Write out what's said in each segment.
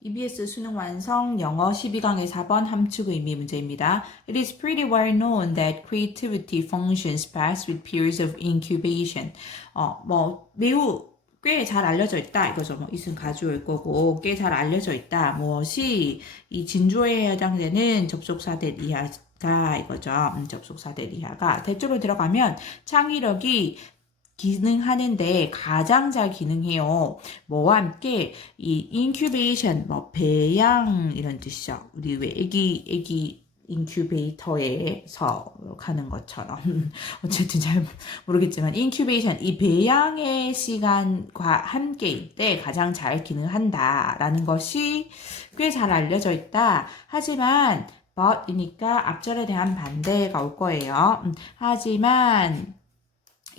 EBS 수능 완성 영어 12강의 4번 함축 의미 문제입니다. It is pretty well known that creativity functions best with periods of incubation. 매우 꽤 잘 알려져 있다 이거죠. 이승 가져올 거고 꽤 잘 알려져 있다. 무엇이 이 진주어에 해당되는 접속사대 이하가 이거죠. 접속사대 이하가 대쪽으로 들어가면 창의력이 기능하는데 가장 잘 기능해요. 뭐와 함께 이 인큐베이션, 배양 이런 뜻이죠. 우리 왜 애기 인큐베이터에서 가는 것처럼 어쨌든 잘 모르겠지만 인큐베이션 이 배양의 시간과 함께일 때 가장 잘 기능한다라는 것이 꽤 잘 알려져 있다. 하지만 but이니까 앞절에 대한 반대가 올 거예요. 하지만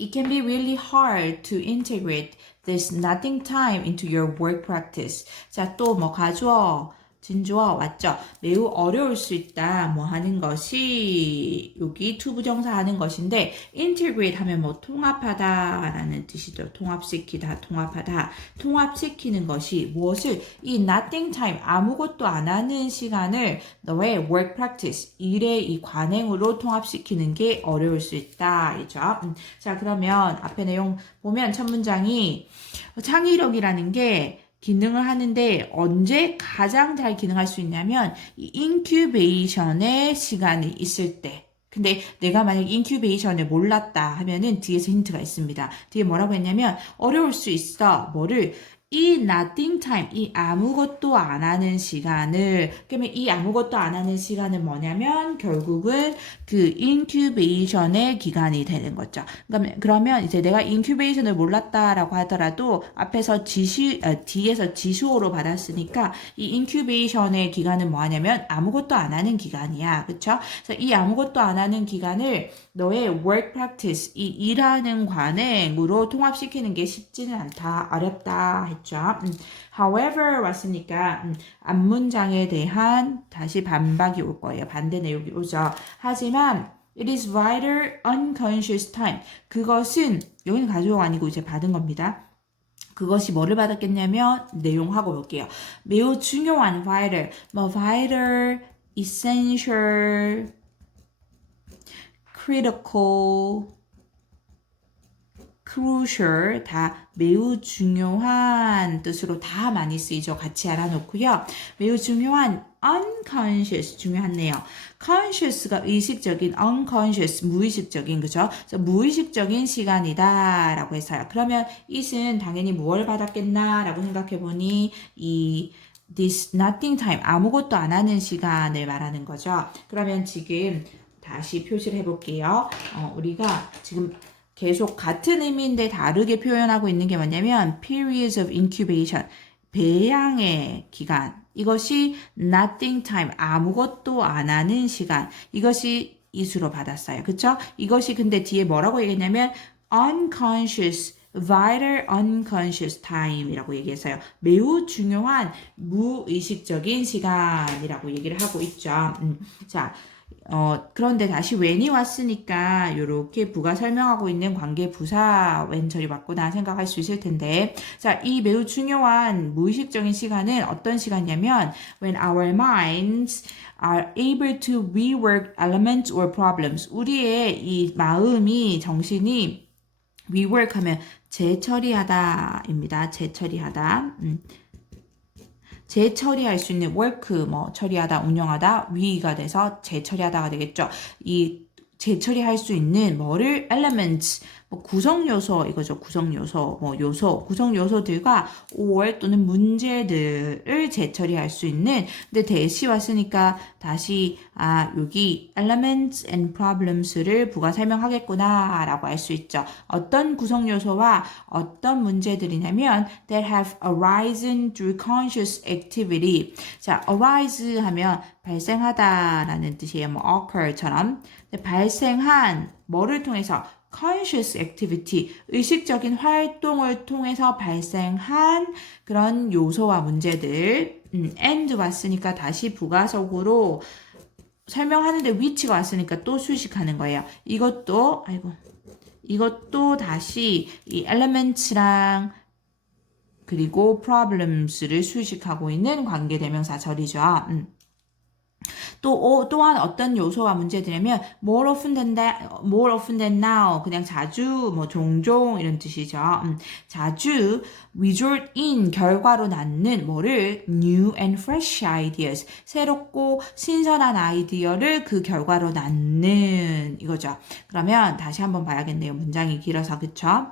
it can be really hard to integrate this nothing time into your work practice. 자, 또 가주어, 진주어 왔죠? 매우 어려울 수 있다. 하는 것이 여기 투부정사 하는 것인데 integrate 하면 통합하다라는 뜻이죠. 통합시키다, 통합하다. 통합시키는 것이 무엇을 이 nothing time 아무것도 안 하는 시간을 너의 work practice 일의 이 관행으로 통합시키는 게 어려울 수 있다. 이죠. 자, 그러면 앞에 내용 보면 첫 문장이 창의력이라는 게 기능을 하는데 언제 가장 잘 기능할 수 있냐면 이 인큐베이션의 시간이 있을 때. 근데 내가 만약 인큐베이션을 몰랐다 하면은 뒤에서 힌트가 있습니다. 뒤에 뭐라고 했냐면 어려울 수 있어. 뭐를? 이 nothing time, 이 아무것도 안 하는 시간을, 그러면 이 아무것도 안 하는 시간은 뭐냐면 결국은 그 인큐베이션의 기간이 되는 거죠. 그러면 이제 내가 인큐베이션을 몰랐다라고 하더라도 앞에서 뒤에서 지수어로 받았으니까 이 인큐베이션의 기간은 뭐하냐면 아무것도 안 하는 기간이야. 그쵸? 그래서 이 아무것도 안 하는 기간을 너의 work practice, 이 일하는 관행으로 통합시키는 게 쉽지는 않다, 어렵다 했죠. However 왔으니까 앞문장에 대한 다시 반박이 올 거예요. 반대 내용이 오죠. 하지만 it is vital unconscious time. 그것은 여기는 가져오가 아니고 이제 받은 겁니다. 그것이 뭐를 받았겠냐면 내용하고 볼게요. 매우 중요한 vital, vital, essential, critical, crucial 다 매우 중요한 뜻으로 다 많이 쓰이죠. 같이 알아놓고요. 매우 중요한 unconscious 중요하네요. conscious가 의식적인, unconscious 무의식적인 그죠? 무의식적인 시간이다 라고 했어요. 그러면 it은 당연히 무엇을 받았겠나 라고 생각해보니 이 this nothing time 아무것도 안 하는 시간을 말하는 거죠. 그러면 지금 다시 표시를 해볼게요. 우리가 지금 계속 같은 의미인데 다르게 표현하고 있는 게 뭐냐면 periods of incubation, 배양의 기간. 이것이 nothing time, 아무것도 안 하는 시간. 이것이 이수로 받았어요. 그쵸? 이것이 근데 뒤에 뭐라고 얘기했냐면 unconscious, vital unconscious time이라고 얘기했어요. 매우 중요한 무의식적인 시간이라고 얘기를 하고 있죠. 자, 그런데 다시 when이 왔으니까 요렇게 부가 설명하고 있는 관계 부사 when 처리 맞구나 생각할 수 있을 텐데 자, 이 매우 중요한 무의식적인 시간은 어떤 시간이냐면 when our minds are able to rework elements or problems 우리의 이 마음이 정신이 rework 하면 재처리하다입니다. 재처리하다. 재처리할 수 있는 work 처리하다, 운영하다, 위가 돼서 재처리하다가 되겠죠. 이 재처리할 수 있는 뭐를 elements 구성 요소 이거죠. 구성 요소 구성 요소들과 or 또는 문제들을 재처리할 수 있는 근데 대시 왔으니까 다시 여기 elements and problems를 부가 설명하겠구나라고 알 수 있죠. 어떤 구성 요소와 어떤 문제들이냐면 that have arisen through conscious activity. 자, arise 하면 발생하다라는 뜻이에요. occur처럼. 발생한 뭐를 통해서 conscious activity, 의식적인 활동을 통해서 발생한 그런 요소와 문제들 and 왔으니까 다시 부가적으로 설명하는데 which가 왔으니까 또 수식하는 거예요. 이것도 다시 이 elements랑 그리고 problems를 수식하고 있는 관계대명사절이죠. 또한 어떤 요소와 문제들이냐면 more often than now 그냥 자주 뭐 종종 이런 뜻이죠. 자주 result in 결과로 낳는 뭐를 new and fresh ideas 새롭고 신선한 아이디어를 그 결과로 낳는 이거죠. 그러면 다시 한번 봐야겠네요. 문장이 길어서 그쵸?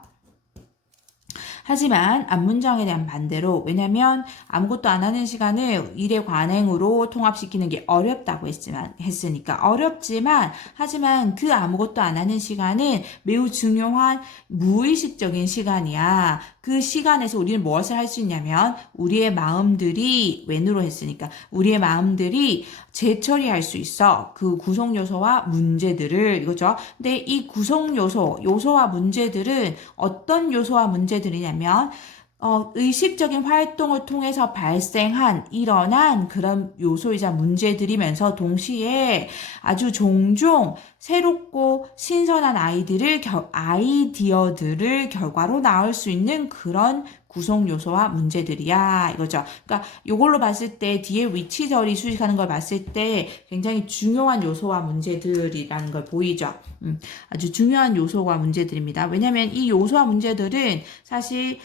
하지만 앞문장에 대한 반대로 왜냐면 아무것도 안 하는 시간을 일의 관행으로 통합시키는 게 어렵다고 했으니까 어렵지만 하지만 그 아무것도 안 하는 시간은 매우 중요한 무의식적인 시간이야. 그 시간에서 우리는 무엇을 할 수 있냐면 우리의 마음들이 웬으로 했으니까 우리의 마음들이 재처리할 수 있어. 그 구성 요소와 문제들을 이거죠. 근데 이 구성 요소와 문제들은 어떤 요소와 문제들이냐면 의식적인 활동을 통해서 일어난 그런 요소이자 문제들이면서 동시에 아주 종종 새롭고 신선한 아이디어들을 결과로 낳을 수 있는 그런 구성 요소와 문제들이야 이거죠. 그러니까 이걸로 봤을 때 뒤에 위치절이 수식하는 걸 봤을 때 굉장히 중요한 요소와 문제들이라는 걸 보이죠. 아주 중요한 요소와 문제들입니다. 왜냐하면 이 요소와 문제들은 사실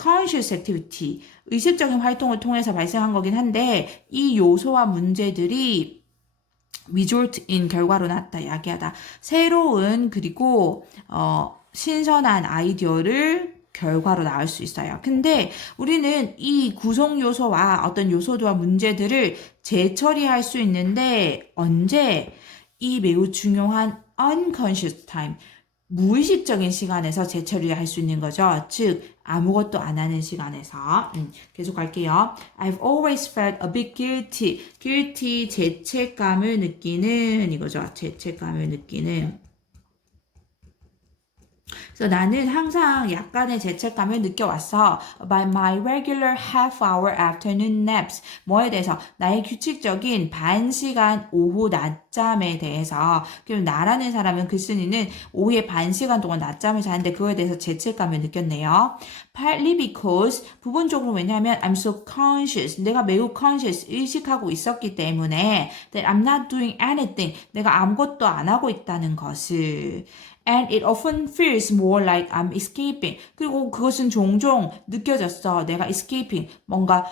conscious activity, 의식적인 활동을 통해서 발생한 거긴 한데 이 요소와 문제들이 result in 결과로 났다, 야기하다. 새로운 그리고 신선한 아이디어를 결과로 나올 수 있어요. 근데 우리는 이 구성 요소와 어떤 요소와 문제들을 재처리할 수 있는데 언제? 이 매우 중요한 unconscious time, 무의식적인 시간에서 재처리를 할 수 있는 거죠. 즉 아무것도 안 하는 시간에서. 계속 갈게요. I've always felt a bit guilty, 죄책감을 느끼는 이거죠. 죄책감을 느끼는. 그래서 나는 항상 약간의 죄책감을 느껴왔어. By my regular half-hour afternoon naps. 뭐에 대해서? 나의 규칙적인 반시간 오후 낮잠에 대해서. 그럼 나라는 사람은 글쓴이는 오후에 반시간 동안 낮잠을 자는데 그거에 대해서 죄책감을 느꼈네요. Partly because 부분적으로 왜냐하면 I'm so conscious. 내가 매우 conscious, 의식하고 있었기 때문에 that I'm not doing anything. 내가 아무것도 안 하고 있다는 것을. And it often feels more like I'm escaping. 그리고 그것은 종종 느껴졌어. 내가 escaping. 뭔가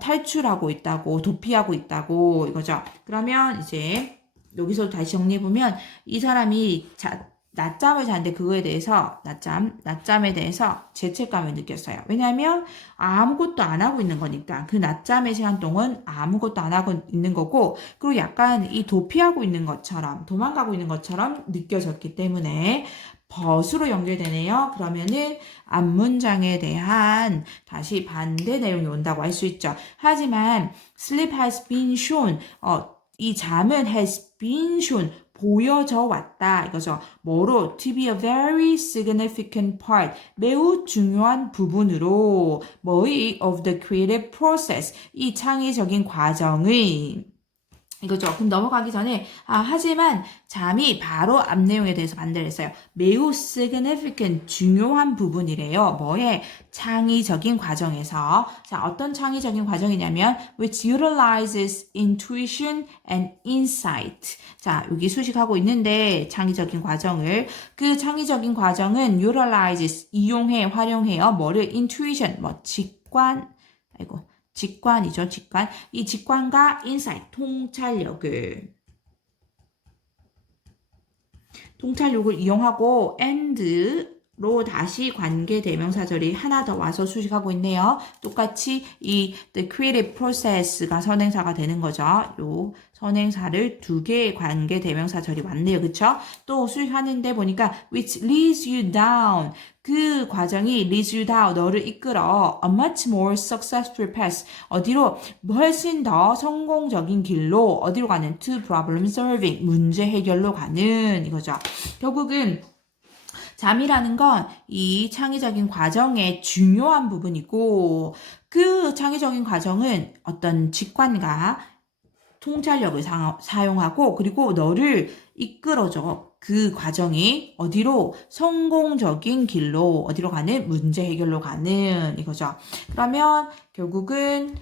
탈출하고 있다고, 도피하고 있다고 이거죠. 그러면 이제 여기서 다시 정리해보면 이 사람이 낮잠을 자는데 그거에 대해서 낮잠에 대해서 죄책감을 느꼈어요. 왜냐하면 아무것도 안 하고 있는 거니까 그 낮잠의 시간 동안 아무것도 안 하고 있는 거고 그리고 약간 이 도피하고 있는 것처럼 도망가고 있는 것처럼 느껴졌기 때문에 벗으로 연결되네요. 그러면은 앞문장에 대한 다시 반대 내용이 온다고 할 수 있죠. 하지만 sleep has been shown 이 잠은 has been shown 보여져 왔다 이거죠. 뭐로? To be a very significant part 매우 중요한 부분으로 뭐의 of the creative process 이 창의적인 과정의 이거죠. 그럼 넘어가기 전에 하지만 잠이 바로 앞 내용에 대해서 반대를 했어요. 매우 significant 중요한 부분이래요. 뭐에? 창의적인 과정에서. 자, 어떤 창의적인 과정이냐면 which utilizes intuition and insight. 자, 여기 수식하고 있는데 창의적인 과정을 그 창의적인 과정은 utilizes 활용해요. 뭐를? intuition 직관이죠, 직관. 이 직관과 인사이트, 통찰력을 이용하고 and로 다시 관계대명사절이 하나 더 와서 수식하고 있네요. 똑같이 이 the creative process가 선행사가 되는 거죠. 요 선행사를 두 개의 관계대명사절이 왔네요. 그쵸? 또 수식하는데 보니까 which leads you down 그 과정이 leads you down 너를 이끌어 a much more successful path 어디로? 훨씬 더 성공적인 길로 어디로 가는? to problem solving 문제 해결로 가는 이거죠. 결국은 잠이라는 건 이 창의적인 과정의 중요한 부분이고 그 창의적인 과정은 어떤 직관과 통찰력을 사용하고 그리고 너를 이끌어줘. 그 과정이 어디로? 성공적인 길로 어디로 가는? 문제 해결로 가는 이거죠. 그러면 결국은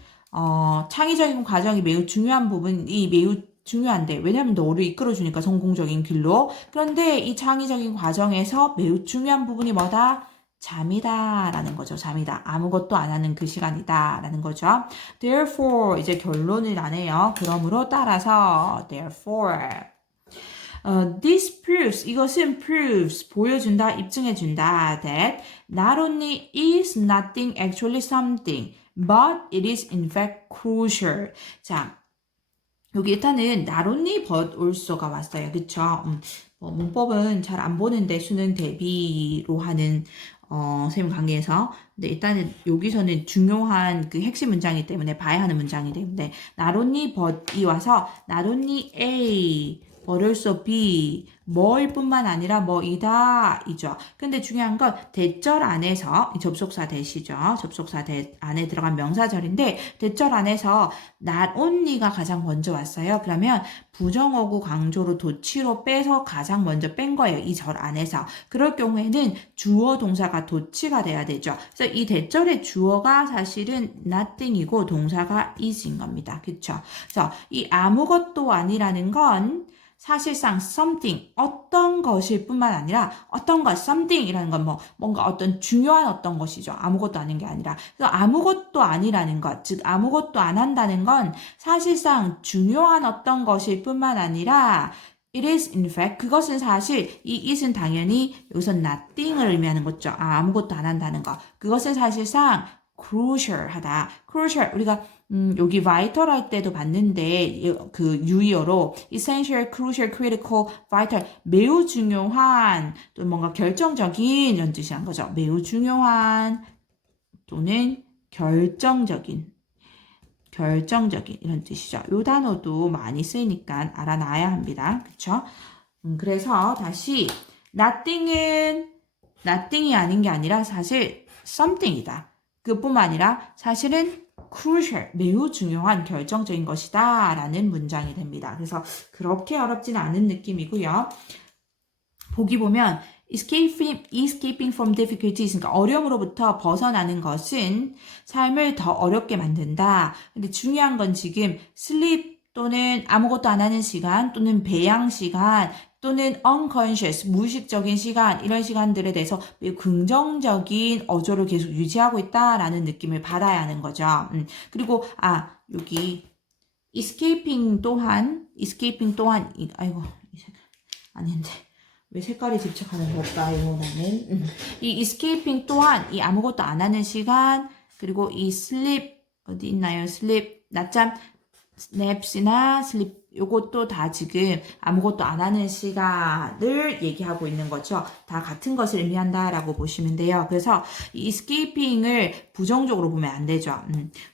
창의적인 과정이 매우 중요한 부분이 매우 중요한데 왜냐하면 너를 이끌어주니까 성공적인 길로. 그런데 이 창의적인 과정에서 매우 중요한 부분이 뭐다? 잠이다 라는 거죠. 잠이다. 아무것도 안 하는 그 시간이다 라는 거죠. Therefore 이제 결론을 나네요. 그러므로 따라서 therefore this proves 이것은 proves 보여준다 입증해준다 that not only is nothing actually something but it is in fact crucial. 자 여기 일단은 not only but also가 왔어요. 그쵸? 문법은 잘 안 보는데 수능 대비로 하는 선생님 강의에서. 근데 일단은 여기서는 중요한 그 핵심 문장이기 때문에 봐야 하는 문장이 때문에 not only but이 와서 not only A but also B 뭐일 뿐만 아니라 뭐이다 이죠. 근데 중요한 건 대절 안에서 접속사 대시죠. 접속사 대 안에 들어간 명사절인데 대절 안에서 not only가 가장 먼저 왔어요. 그러면 부정어구 강조로 도치로 빼서 가장 먼저 뺀 거예요. 이 절 안에서. 그럴 경우에는 주어 동사가 도치가 돼야 되죠. 그래서 이 대절의 주어가 사실은 nothing이고 동사가 is인 겁니다. 그쵸? 그래서 이 아무것도 아니라는 건 사실상 something 어떤 것일 뿐만 아니라 어떤 것 something이라는 건 뭔가 어떤 중요한 어떤 것이죠. 아무것도 아닌 게 아니라. 그래서 아무것도 아니라는 것, 즉 아무것도 안 한다는 건 사실상 중요한 어떤 것일 뿐만 아니라 it is in fact 그것은 사실 이 it은 당연히 여기서 nothing을 의미하는 거죠. 아무것도 안 한다는 것. 그것은 사실상 crucial하다. crucial 우리가 여기 vital 할 때도 봤는데 그 유의어로 essential, crucial, critical, vital 매우 중요한 또 뭔가 결정적인 이런 뜻이란 거죠. 매우 중요한 또는 결정적인 이런 뜻이죠. 이 단어도 많이 쓰이니까 알아놔야 합니다. 그쵸? 그래서 다시 nothing이 아닌 게 아니라 사실 something이다. 그뿐만 아니라 사실은 crucial, 매우 중요한 결정적인 것이다 라는 문장이 됩니다. 그래서 그렇게 어렵지는 않은 느낌이고요. 보기 보면 escaping from difficulties, 그러니까 어려움으로부터 벗어나는 것은 삶을 더 어렵게 만든다. 근데 중요한 건 지금 sleep 또는 아무것도 안 하는 시간 또는 배양 시간 또는 unconscious, 무의식적인 시간 이런 시간들에 대해서 매우 긍정적인 어조를 계속 유지하고 있다라는 느낌을 받아야 하는 거죠. 그리고 여기 escaping 또한 아이고 아닌데 왜 색깔이 집착하는 걸까요? 나는 이 escaping 또한 이 아무것도 안 하는 시간 그리고 이 sleep 어디 있나요? sleep 낮잠 냅시나 슬립 요것도 다 지금 아무것도 안 하는 시간을 얘기하고 있는 거죠. 다 같은 것을 의미한다라고 보시면 돼요. 그래서 이 escaping을 부정적으로 보면 안 되죠.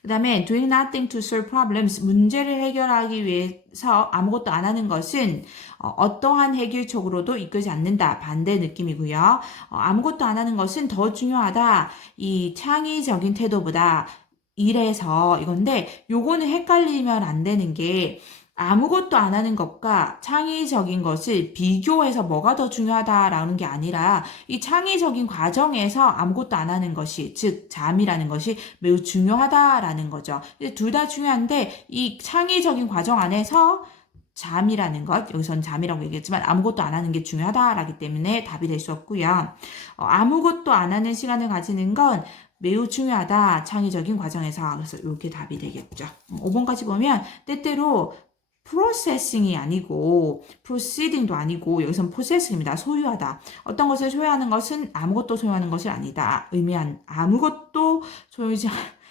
그 다음에 doing nothing to solve problems 문제를 해결하기 위해서 아무것도 안 하는 것은 어떠한 해결책으로도 이끌지 않는다. 반대 느낌이고요. 아무것도 안 하는 것은 더 중요하다. 이 창의적인 태도보다 이래서 이건데 요거는 헷갈리면 안 되는 게 아무것도 안 하는 것과 창의적인 것을 비교해서 뭐가 더 중요하다라는 게 아니라 이 창의적인 과정에서 아무것도 안 하는 것이 즉 잠이라는 것이 매우 중요하다라는 거죠. 둘 다 중요한데 이 창의적인 과정 안에서 잠이라는 것, 여기서는 잠이라고 얘기했지만 아무것도 안 하는 게 중요하다라기 때문에 답이 될 수 없고요. 아무것도 안 하는 시간을 가지는 건 매우 중요하다. 창의적인 과정에서. 그래서 이렇게 답이 되겠죠. 5번까지 보면 때때로 processing이 아니고 proceeding도 아니고 여기서는 possessing입니다. 소유하다. 어떤 것을 소유하는 것은 아무것도 소유하는 것이 아니다. 아무것도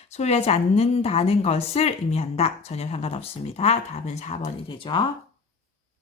소유하지 않는다는 것을 의미한다. 전혀 상관없습니다. 답은 4번이 되죠.